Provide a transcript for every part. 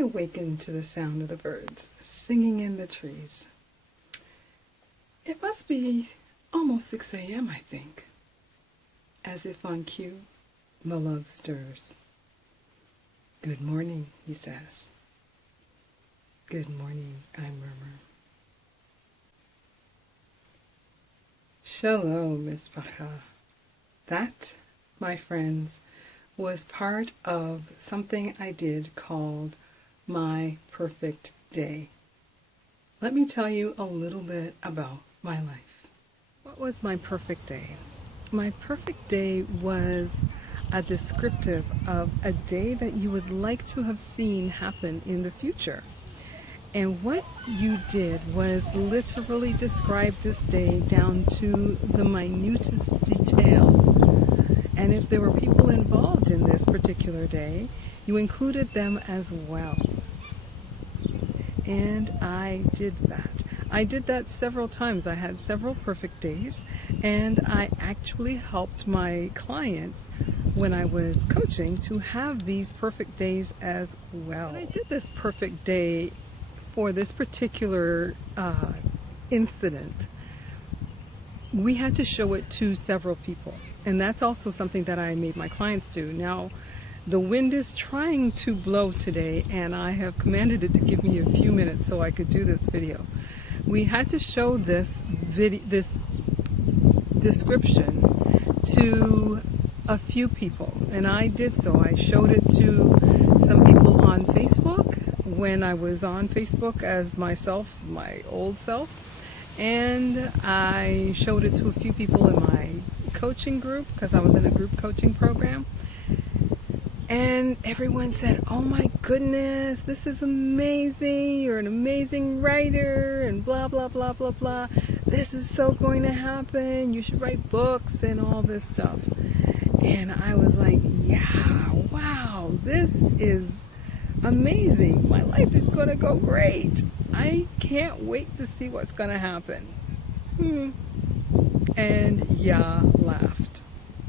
awakened to the sound of the birds singing in the trees. It must be almost 6 a.m., I think. As if on cue, my love stirs. "Good morning," he says. "Good morning," I murmur. Shalom, Mispacha. That, my friends, was part of something I did called My Perfect Day. Let me tell you a little bit about my life. What was my perfect day? My perfect day was a descriptive of a day that you would like to have seen happen in the future. And what you did was literally describe this day down to the minutest detail. And if there were people involved in this particular day, you included them as well. And I did that. I did that several times. I had several perfect days, and I actually helped my clients when I was coaching to have these perfect days as well. When I did this perfect day for this particular incident, we had to show it to several people. And that's also something that I made my clients do. Now, the wind is trying to blow today, and I have commanded it to give me a few minutes so I could do this video. We had to show this description to a few people, and I did so. I showed it to some people on Facebook when I was on Facebook as myself, my old self, and I showed it to a few people in my coaching group because I was in a group coaching program. And everyone said, "Oh my goodness, this is amazing. You're an amazing writer," and blah, blah, blah, blah, blah. "This is so going to happen. You should write books," and all this stuff. And I was like, yeah, wow, this is amazing. My life is going to go great. I can't wait to see what's going to happen. And yeah, laughed.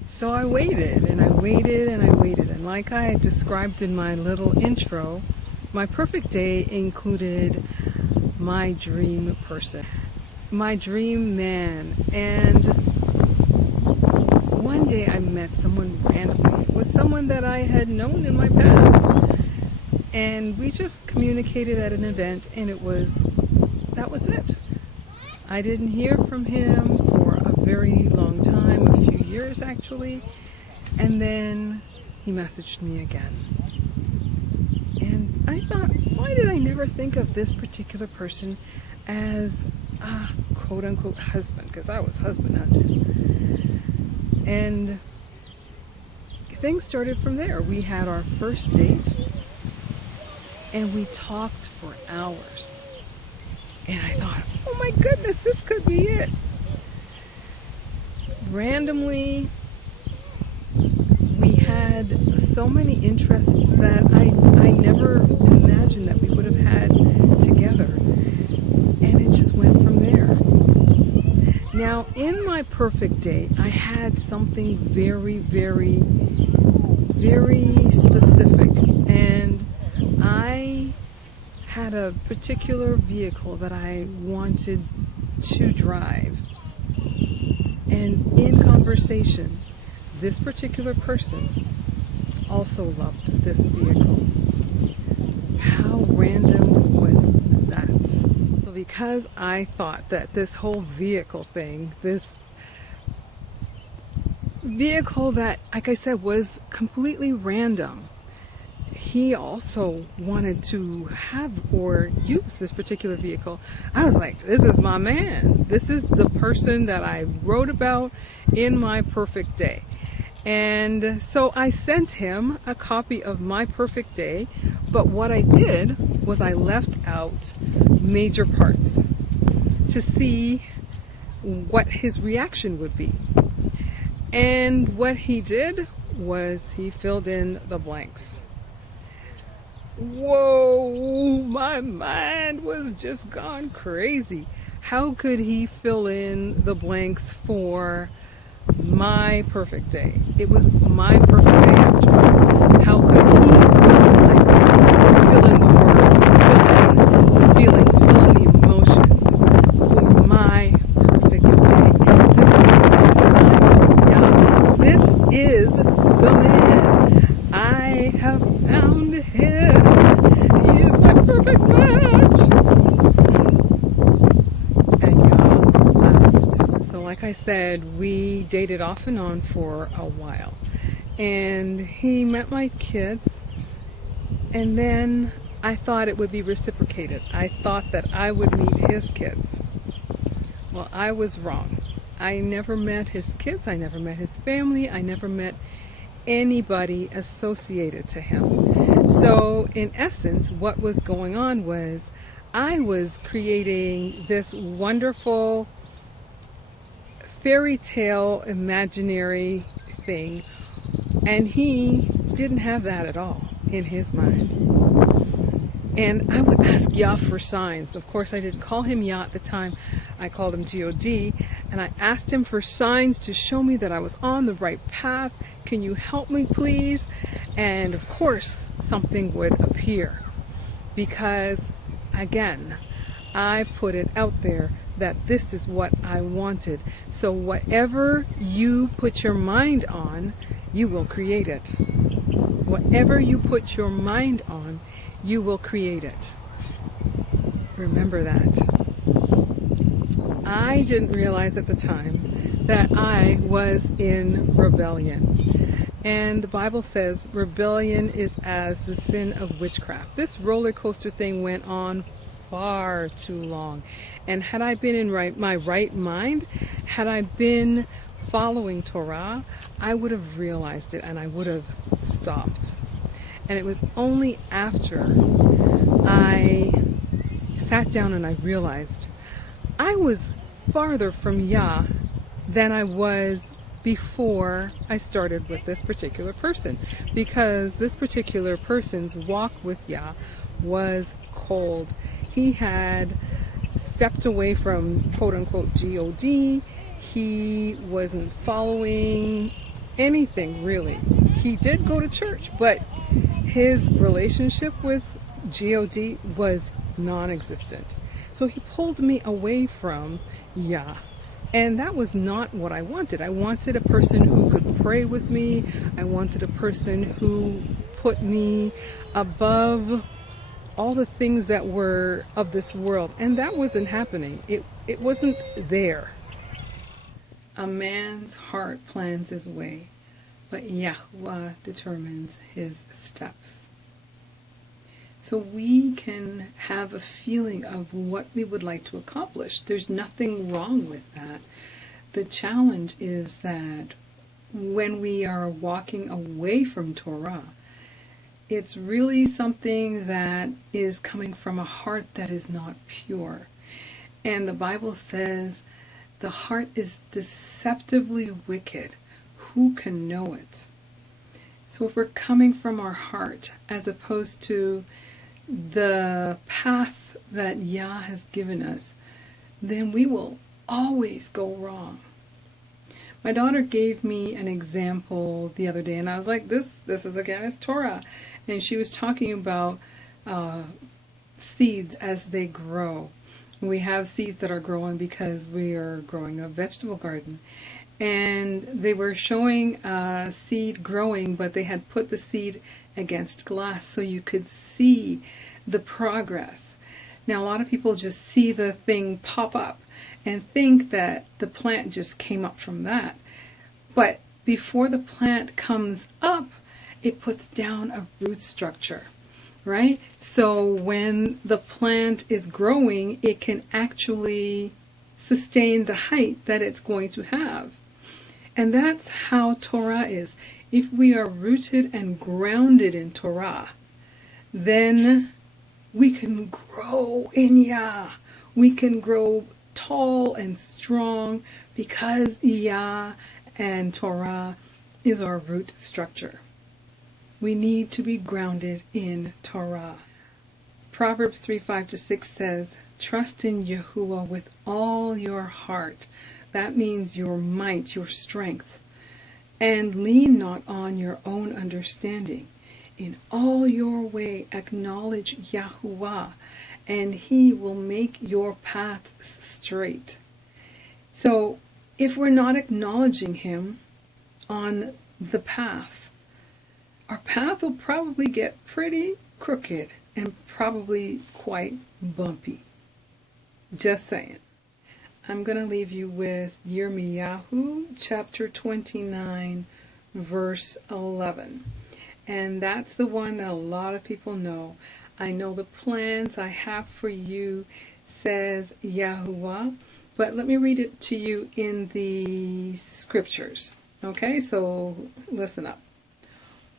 So I waited, and I waited, and I waited. And like I described in my little intro, my perfect day included my dream person, my dream man. And one day I met someone randomly. It was someone that I had known in my past. And we just communicated at an event, and that was it. I didn't hear from him for a very long time, a few years actually, and then he messaged me again. And I thought, why did I never think of this particular person as a quote-unquote husband, because I was husband hunting. And things started from there. We had our first date, and we talked for hours. And I thought, oh my goodness, this could be it. Randomly, we had so many interests that I never imagined that we would have had together. And it just went from there. Now, in my perfect day, I had something very, very, very specific. And I had a particular vehicle that I wanted to drive. And in conversation, this particular person also loved this vehicle. How random was that? So because I thought that this whole vehicle thing, this vehicle that, like I said, was completely random, he also wanted to have or use this particular vehicle. I was like, this is my man. This is the person that I wrote about in my perfect day. And so I sent him a copy of my perfect day, but what I did was I left out major parts to see what his reaction would be. And what he did was he filled in the blanks. Whoa, my mind was just gone crazy. How could he fill in the blanks for my perfect day? It was my perfect day after all. How could he fill in the blanks, fill in the I said, we dated off and on for a while. And he met my kids, and then I thought it would be reciprocated. I thought that I would meet his kids. Well, I was wrong. I never met his kids. I never met his family. I never met anybody associated to him. So, in essence, what was going on was I was creating this wonderful fairy tale imaginary thing, and he didn't have that at all in his mind. And I would ask Yah for signs. Of course, I didn't call him Yah at the time. I called him God. And I asked him for signs to show me that I was on the right path. Can you help me, please? And of course, something would appear. Because, again, I put it out there that this is what I wanted. So whatever you put your mind on, you will create it. Whatever you put your mind on, you will create it. Remember that. I didn't realize at the time that I was in rebellion. And the Bible says rebellion is as the sin of witchcraft. This roller coaster thing went on far too long. And had I been in my right mind, had I been following Torah, I would have realized it and I would have stopped. And it was only after I sat down and I realized I was farther from Yah than I was before I started with this particular person. Because this particular person's walk with Yah was cold. He had stepped away from quote-unquote God. He wasn't following anything really. He did go to church, but his relationship with God was non-existent. So he pulled me away from Yah. And that was not what I wanted. I wanted a person who could pray with me. I wanted a person who put me above all the things that were of this world. And that wasn't happening. It wasn't there. A man's heart plans his way, but Yahuwah determines his steps. So we can have a feeling of what we would like to accomplish. There's nothing wrong with that. The challenge is that when we are walking away from Torah, it's really something that is coming from a heart that is not pure. And the Bible says the heart is deceptively wicked. Who can know it? So if we're coming from our heart as opposed to the path that Yah has given us, then we will always go wrong. My daughter gave me an example the other day, and I was like, this is against Torah. And she was talking about seeds as they grow. We have seeds that are growing because we are growing a vegetable garden. And they were showing a seed growing, but they had put the seed against glass so you could see the progress. Now, a lot of people just see the thing pop up and think that the plant just came up from that. But before the plant comes up, it puts down a root structure, right? So when the plant is growing, it can actually sustain the height that it's going to have. And that's how Torah is. If we are rooted and grounded in Torah, then we can grow in Yah. We can grow tall and strong because Yah and Torah is our root structure. We need to be grounded in Torah. Proverbs 3:5-6 says, trust in Yahuwah with all your heart. That means your might, your strength. And lean not on your own understanding. In all your way acknowledge Yahuwah, and he will make your paths straight. So if we're not acknowledging him on the path, our path will probably get pretty crooked and probably quite bumpy. Just saying. I'm going to leave you with Yirmiyahu chapter 29 verse 11. And that's the one that a lot of people know. I know the plans I have for you, says Yahuwah. But let me read it to you in the scriptures. Okay, so listen up.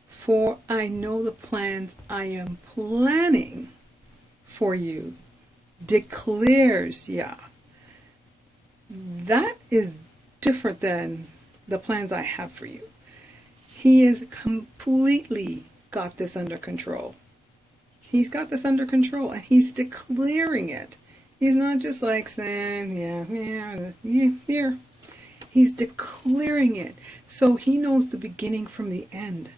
For I know the plans I am planning for you, declares Yah. That is different than the plans I have for you. He has completely got this under control. He's got this under control, and he's declaring it. He's not just like saying, yeah, here. He's declaring it. So he knows the beginning from the end.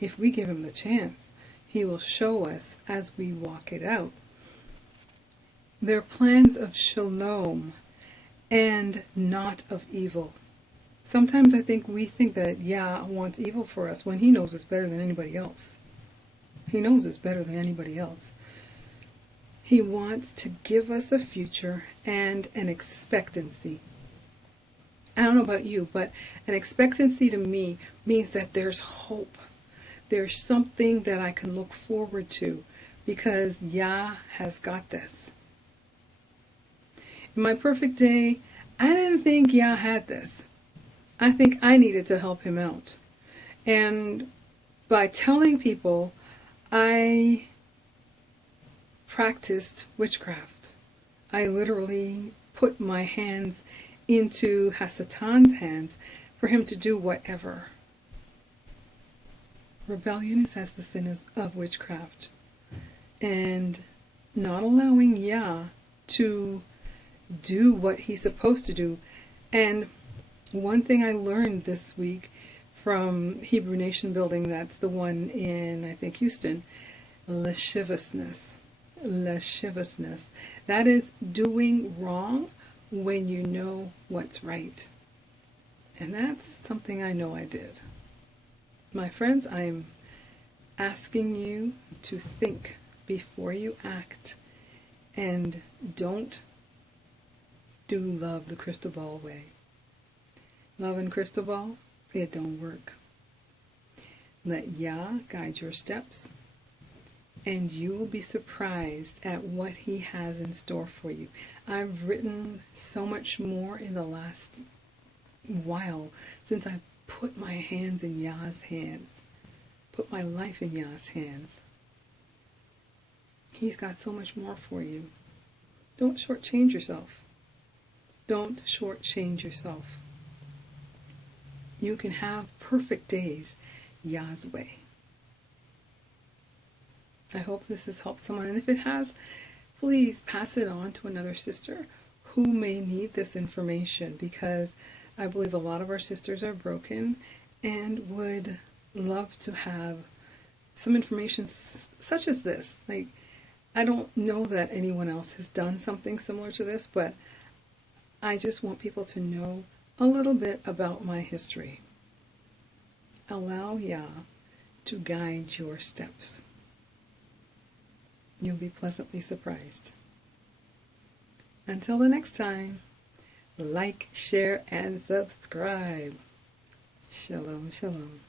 If we give him the chance, he will show us as we walk it out. They're plans of shalom and not of evil. Sometimes I think we think that Yah wants evil for us when he knows it's better than anybody else. He knows it's better than anybody else. He wants to give us a future and an expectancy. I don't know about you, but an expectancy to me means that there's hope. There's something that I can look forward to because Yah has got this. In my perfect day, I didn't think Yah had this. I think I needed to help him out. And by telling people, I practiced witchcraft. I literally put my hands into Hasatan's hands for him to do whatever. Rebellion is as the sin of witchcraft. And not allowing Yah to do what he's supposed to do. And one thing I learned this week from Hebrew Nation Building, that's the one in, I think, Houston, lasciviousness. Lasciviousness. That is doing wrong when you know what's right. And that's something I know I did. My friends, I'm asking you to think before you act, and don't do love the crystal ball way. Love and crystal ball, it don't work. Let Yah guide your steps, and you will be surprised at what he has in store for you. I've written so much more in the last while since I put my hands in Yah's hands, put my life in Yah's hands. He's got so much more for you. Don't shortchange yourself. Don't shortchange yourself. You can have perfect days Yah's way. I hope this has helped someone, and if it has, please pass it on to another sister who may need this information, because I believe a lot of our sisters are broken and would love to have some information such as this. Like, I don't know that anyone else has done something similar to this, but I just want people to know a little bit about my history. Allow Yah to guide your steps. You'll be pleasantly surprised. Until the next time, like, share, and subscribe. Shalom, shalom.